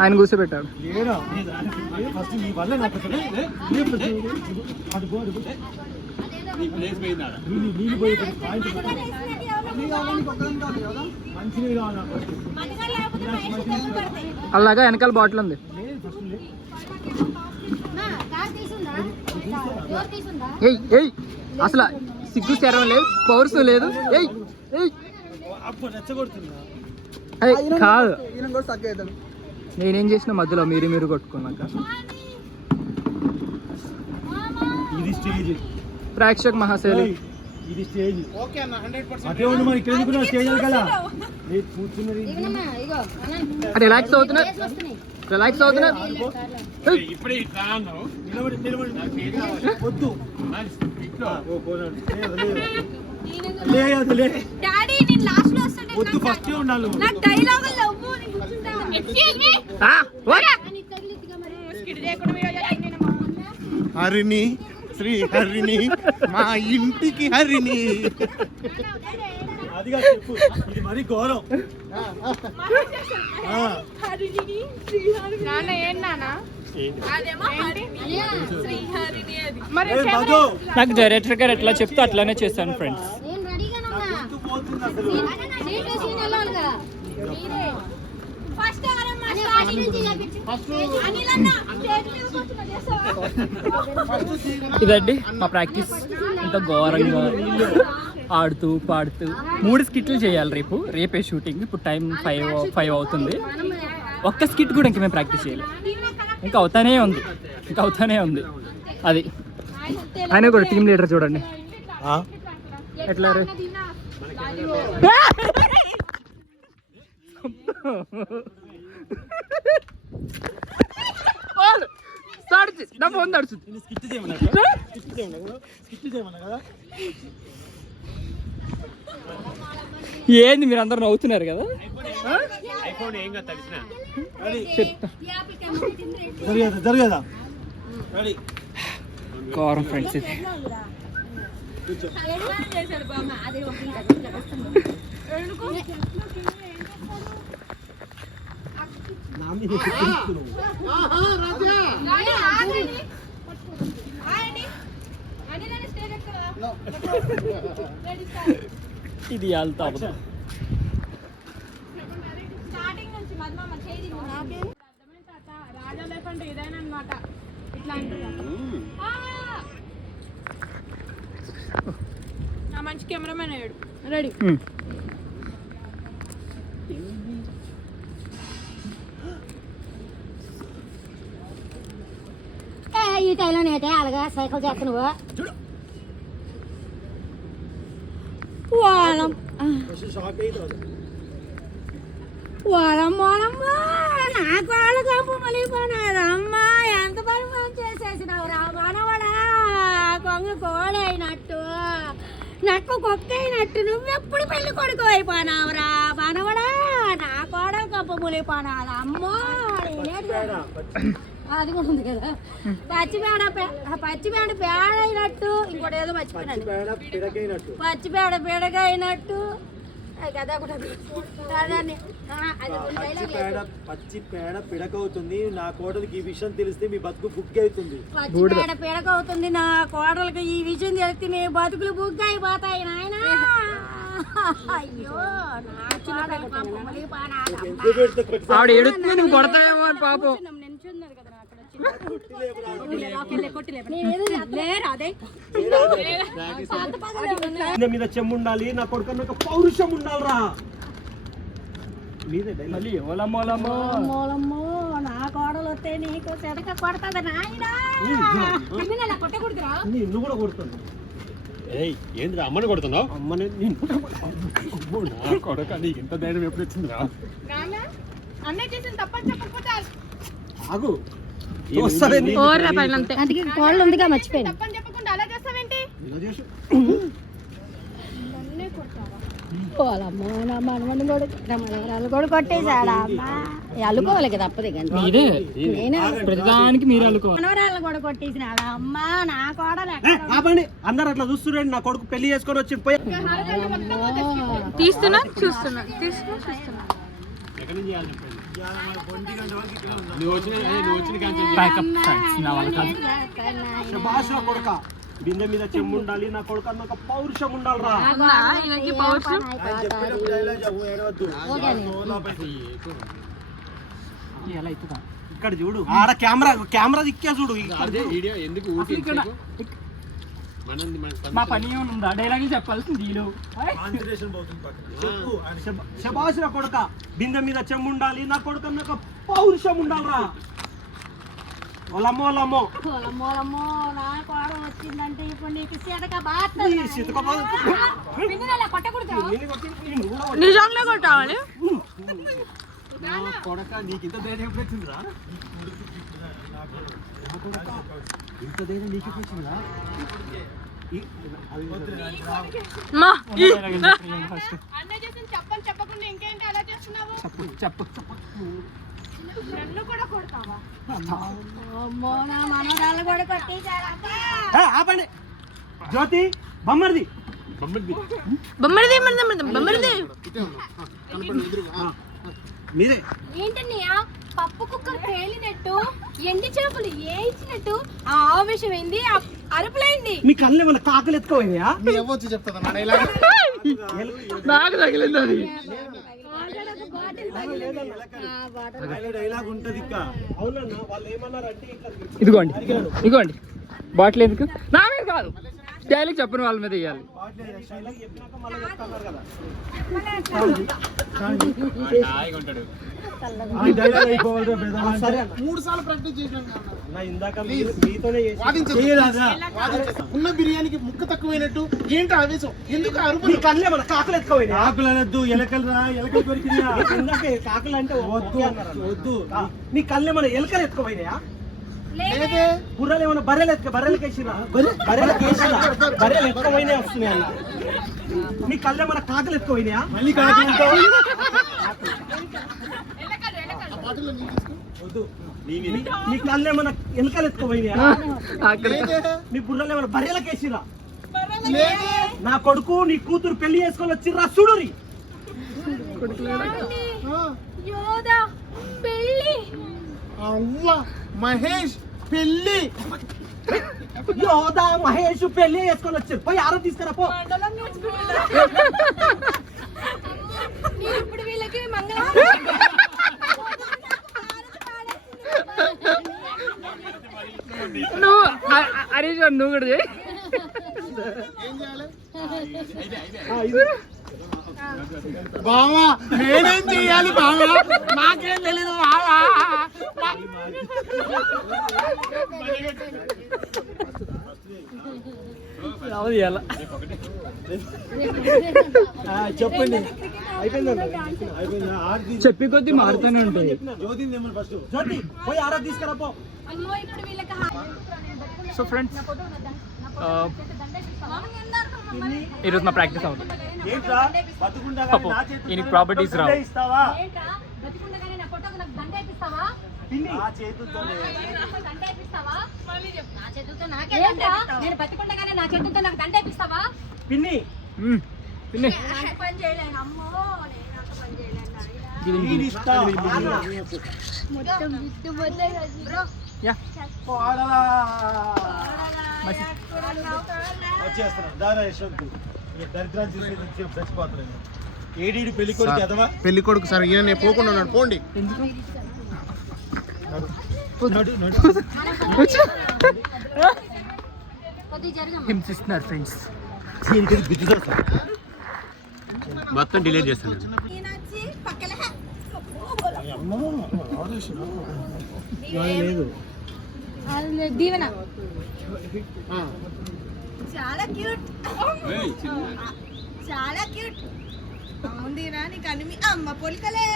ఆయన కూర్చోబెట్టాడు. అలాగా వెనకాల బాటిల్ ఉంది. అసలు సిగ్గు శరం లేదు, పౌరుషం లేదు. కాదు, నేనేం చేసిన మధ్యలో మీరు కొట్టుకున్నాక. ప్రేక్షక మహాశైలి రిలాక్స్ అవుతున్నా. హరిణి, శ్రీ హరిణి, మా ఇంటికి హరిణి. ఇది మరి ఘోరం. నాకు డైరెక్టర్ గారు ఎట్లా చెప్తే అట్లానే చేశాను ఫ్రెండ్స్. ఇదండి మా ప్రాక్టీస్. ఇంత ఘోరంగా ఆడుతూ పాడుతూ 3 స్కిట్లు చేయాలి రేపే షూటింగ్. ఇప్పుడు టైం 5 అవుతుంది. ఒక్క స్కిట్ కూడా ఇంకా మేము ప్రాక్టీస్ చేయాలి. ఇంకా అవుతానే ఉంది. అది ఆయన కూడా టీమ్ లీడర్ చూడండి ఎట్లా నా ఫోన్ తడుచుంది. ఏంది మీరు అందరు నవ్వుతున్నారు కదా. కారం ఫ్రెండ్స్ ఇది. ఇది వెళ్తా మంచి కెమెరామెన్ అయ్యాడు. రెడీ. ఈ టైంలోనైతే అలాగా సైకిల్ చేస్తున్నావు. నాకు వాళ్ళు కంపు మలిపోయినారు. అమ్మా ఎంత పని చేసేసినావు రా మనవడా. కొంగ కోడైనట్టు నక్కు కుక్క అయినట్టు నువ్వెప్పుడు పెళ్లి కొడుకు అయిపోయినావురా మనవడా. నా కోడలు కంపు ములిపోనాలి. అమ్మో అది కూడా ఉంది కదా. పచ్చిపేడ పేడ అయినట్టు ఇంకోటి ఏదో మర్చిపోయినాడు. పచ్చిపేడ పిడగా అయినట్టు కదా. పచ్చి పేడ పిడకవుతుంది. నా కోడలికి ఈ విషయం తెలిస్తే మీ బతుకు బుక్ అవుతుంది. పచ్చి పేడ పిడకవుతుంది. నా కోడలికి ఈ విషయం తెలిస్తే మీ బతుకులు బుక్ అయిపోతాయి నాయన. అయ్యో ఆవిడ ఎడుతుంది, నువ్వు కొడతాయేమో అని పాపం. మీద చెమ్ము ఉండాలి. నా కొడుకు పౌరుషం ఉండాలిరా. నా కోడలు వస్తే నీకు చెడక కొడతాది నాయనా. నిన్ను కూడా కొడుతుంది. ఏంటి అమ్మని కొడుతున్నావు? అమ్మని కొడక నీకు ఇంత ధైర్యం ఎప్పుడు వచ్చిందిరా? ఆగు. కోళ్ళు ఉందిగా మర్చిపోయింది. కూడా కొట్టేశాడా. అల్లుకోవాలి కదా తప్పదు. ప్రతిదానికి మీరు మనవరాలను కూడా కొట్టేసినాడా. అమ్మా నా కోడలు అందరు అట్లా చూస్తున్నాడు. నా కొడుకు పెళ్లి చేసుకొని వచ్చి తీస్తున్నా చూస్తున్నా. ఒంటి గంట వరకు ఇక్కడ ఉన్నాం. ప్యాకప్ ఫ్రెండ్స్ నా వాళ్ళ కాదు. శభాష్ రా కొడుక, బిందె మీద చెమ్ము ఉండాలి, నా కొడుకు అన్న ఒక పౌరుషం ఉండాలిరా. ఆయన చెప్పినప్పుడు డైలాగ్ చెప్పు, ఏడవద్దు. సోలో పెట్టి. ఎలా అవుతుందా ఇక్కడ చూడు, ఆడ కెమెరా దిక్కే చూడు. అసలు ఇక్కడ మా పని ఏమైనా ఉందా? డైలాగ్ చెప్పాల్సింది వీళ్ళు. కాన్సంట్రేషన్ పోతుంది పక్కన. చెప్పు అని. శభాష్ రా కొడుక, బిందె మీద చెమ్ము ఉండాలి, నా కొడుకు అన్న ఒక పౌరుషం ఉండాలిరా. ఒలమ్మో మూలమో నా కోడ వచ్చిందంటే ఇప్పుడు నీకు సితక నిజంగా కొట్టాలి. కొడక నీకు ఇంత ధైర్యం ఎప్పుడు వచ్చిందిరా? ఇంత ధైర్యం నీకు ఎప్పుడు వచ్చిందిరా? ఫస్ట్ అన్న చేసిన చెప్పని చెప్పకుండా ఇంకేంటి అలా చేస్తున్నావు? చెప్పు నన్ను కూడా కొడతావా? అమ్మో నా మనోరాలు కూడా కొట్టేశారు. ఆపండి. జ్యోతి బొమ్మరిది మీరే ఏంటన్నయ్యా పప్పు కుక్కర్ పేలినట్టు ఎండి చేపలు ఏ ఇచ్చినట్టు ఆ ఆవేశం ఏంది, అరుపులైంది. మీ కళ్ళు ఏమన్నా కాకలు ఎత్తుకోవయ్యా? నాకు తగిలింది అది. డైలాగ్ ఉంటది ఇక్క. అవునన్నా, వాళ్ళు ఏమన్నారంటే ఇదిగోండి బాటిల్ ఎందుకు నా మీద కాదు, డైలాగ్ చెప్పిన వాళ్ళ మీద వేయాలి. చెప్పినాక మళ్ళీ చెప్తున్నారు కదా. సరే అన్న. 3 సార్లు ప్రాక్టీస్ చేసినాను అన్న, ఇందాక మీతోనే చేసి ఉన్న బిర్యానీకి ముక్క తక్కువైనట్టు ఏంటి ఆవేశం, ఎందుకు అరుపు? మీ కళ్ళు ఏమన్నా కాకలు ఎత్తుకోవయ్యా? ఆకులు అనొద్దు, ఎలకలు రా, ఎలకలు దొరికిందా? ఇందాక కాకలు అంటే వద్దు వద్దు. నీ కళ్ళు ఏమన్నా ఎలకలు ఎత్తుకోవయ్యా? లేదే. గుర్రాలు ఏమన్నా బర్రెలు వేసిరా? బర్రెలు ఎత్తుకోవైనా వస్తున్నాయి అన్న. నీ కళ్ళు ఏమన్నా కాకలు ఎత్తుకోవైనా? మళ్ళీ కాకుంటావు. బాటిల్లో నీళ్ళు తీసుకో. వద్దు. నీ కళ్ళు ఏమన్నా ఎలకలు ఎత్తుకోవైనా? లేదే. నీ బుర్రలు ఏమన్నా బర్రెలకు వేసిరా? లేదే. నా కొడుకు నీ కూతురు పెళ్లి చేసుకొని వచ్చిర్రా చూడురి. యోదా పెళ్ళి అవ్వ మహేష్ పెళ్ళి. యోదా మహేష్ పెళ్లి చేసుకొని వచ్చారు. పోయి ఆరో తీసుకురా పో. ఇప్పుడు వీళ్ళకి మంగళ నువ్వు హరీష్ నువ్వు కూడా చేయి. ఏం చేయాలి బావా? నేనేం చెయ్యాలి బావా? నాకేం తెలీదు బావా. చెప్పండి. అయిపోయిందా? చెప్పి కొద్దీ మారుతూనే ఉంటుంది. జ్యోతిని తెమ్మని ఫస్ట్. జ్యోతి పోయి ఆరో తీసుకురా పో. అమ్మో ఇప్పుడు వీళ్ళకి సో ఫ్రెండ్స్ ఈరోజు నా ప్రాక్టీస్ అవుతుంది. ఏంట్రా బతుకుంటా పాపం, ఈయనకి ప్రాపర్టీస్ రావు. ఇస్తావా? బతికుండగానే నా ఫోటోకి నాకు దండ వేపిస్తావా? ఆ చేతులతోనే. దండ వేపిస్తావా? నా చేతులతో నాకే దండ వేపిస్తావా? నేను బతికుండగానే నా చేతులతో నాకు దండ వేపిస్తావా? పిన్ని పిన్ని నేను అంత పని చేయలేను. అమ్మో నేను అంత పని చేయలేను నాయనా. నేను ఇస్తా. మొత్తం విత్తు మొదలే బ్రో. యా పాడలా. వచ్చేస్తున్నా. దారా యశ్వంత్. ఈ దరిద్రాన్ని చూసి చచ్చిపోతున్నాను. ఏడీడి పెళ్లి కొడుకు ఎదవా? పెళ్లి కొడుకు సార్ ఈయన నేను పోకుండా ఉన్నాడు. పోండి. ఎందుకు నడు నడు. కొద్దిగా జరగమ్మా. హింసిస్తున్నారు ఫ్రెండ్స్. మొత్తం డిలీట్ చేస్తాను. లేదు. దీవెన చాలా క్యూట్, చాలా క్యూట్ ఉందిరా. నీకు అన్ని అమ్మ పొలికలే.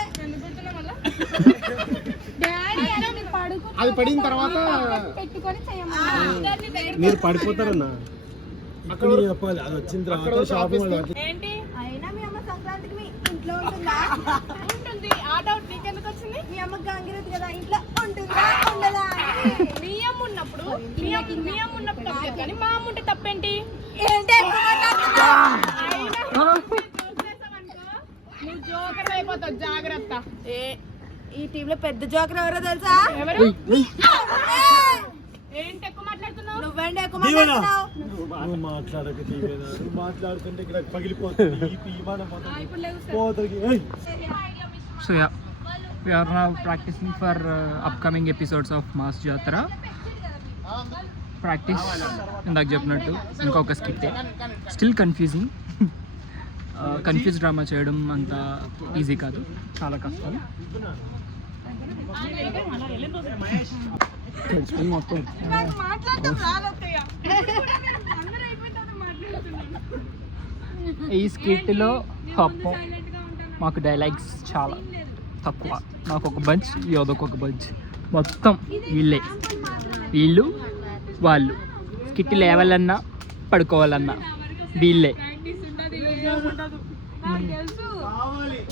డాడీ అలా మీరు పడుకో అది పడిన తర్వాత పెట్టుకొని చేయమని. మీరు పడిపోతారన్నా. అక్కడ చెప్పాలి. అది వచ్చిన తర్వాత షాపింగ్ మాల్ ఏంటి అయినా మీ అమ్మ సంక్రాంతికి మీ ఇంట్లో ఉంటుందా? ఉంటుంది? ఆ డౌట్ నీకెందుకు వచ్చింది? మీ అమ్మ గంగిరెద్దు కదా, ఇంట్లో ఉంటుందా ఉండదా అని. మీ అమ్మ ఉన్నప్పుడు మీ అమ్మ ఉన్నప్పుడు తప్పలేదు కానీ మా అమ్మ ఉంటే తప్పేంటి? ఏంటి నువ్వు జోకర్ అయిపోతావు, జాగ్రత్త. ఈ టీమ్ లో పెద్ద జోకర్ ఎవరో తెలుసా? ఏంటి ఎక్కువ మాట్లాడుతున్నావు? నువ్వేంటి ఎక్కువ దీవెనా? మాట్లాడుతున్నావు? నువ్వు మాట్లాడక దీవెనా, నువ్వు మాట్లాడుతుంటే ఇక్కడ పగిలిపోతుంది ఈ విమానం మొత్తం పోతుంది. ఏయ్! So yeah we are now practicing for upcoming episodes of Mass Jatra. Practice ఇందాక చెప్పినట్టు ఇంకొక skit still confusing. Confuse drama చేయడం అంత ఈజీ కాదు, చాలా కష్టం. మొత్తం ఈ స్కిట్లో పాపం మాకు డైలాగ్స్ చాలా తక్కువ. నాకు ఒక బంచ్, యోధకు బంచ్, మొత్తం వీళ్ళే, వీళ్ళు వాళ్ళు. స్కిట్ లేవాలన్నా పడుకోవాలన్నా వీళ్ళే.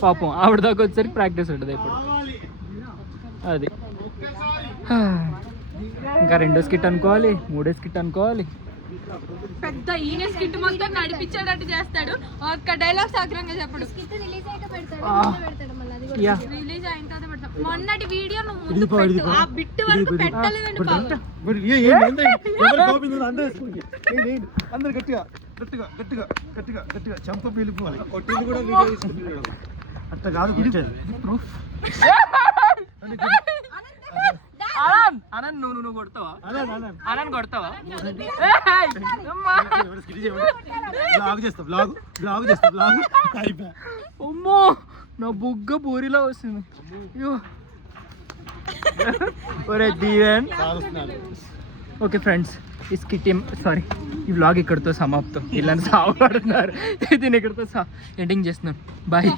పాపం ఆవిడ దాకా వచ్చేసరికి ప్రాక్టీస్ ఉంటుంది ఇప్పుడు. అది ఇంకా రెండో స్కిట్ అనుకోవాలి, మూడో స్కిట్ అనుకోవాలి. పెద్ద ఈయన స్కిట్ మొత్తం నడిపించేటట్టు చేస్తాడు. ఒక్క డైలాగ్ సక్రంగా చెప్పడు. రిలీజ్ అయితే పెడతాడు, మళ్ళీ అది యా రిలీజ్ అయిన తర్వాత పెడతాం. మొన్నటి వీడియో నువ్వు ముందు పెట్టు. ఆ బిట్ వరకు పెట్టలేదండి బాబు. ఎవరు గోవిందుడు అందరూ వేసుకోండి. అందరు గట్టిగా గట్టిగా గట్టిగా గట్టిగా గట్టిగా చంప పీలిపోవాలి. కొట్టింది కూడా వీడియో తీసుకుంటున్నాడు. అట్లా కాదు కొట్టేది. ప్రూఫ్. అనంత్ నువ్వు కొడతావా? అనంత్ కొడతావా? అమ్మో నా బుగ్గ బూరిలో వస్తుంది. ఒరే దీవెన్. ఓకే ఫ్రెండ్స్, ఈ స్కిట్ సారీ ఈ వ్లాగ్ ఇక్కడితో సమాప్తం. ఇలాంటి సాగుపడుతున్నారు, దీన్ని ఇక్కడితో ఎండింగ్ చేస్తున్నాను. బాయ్.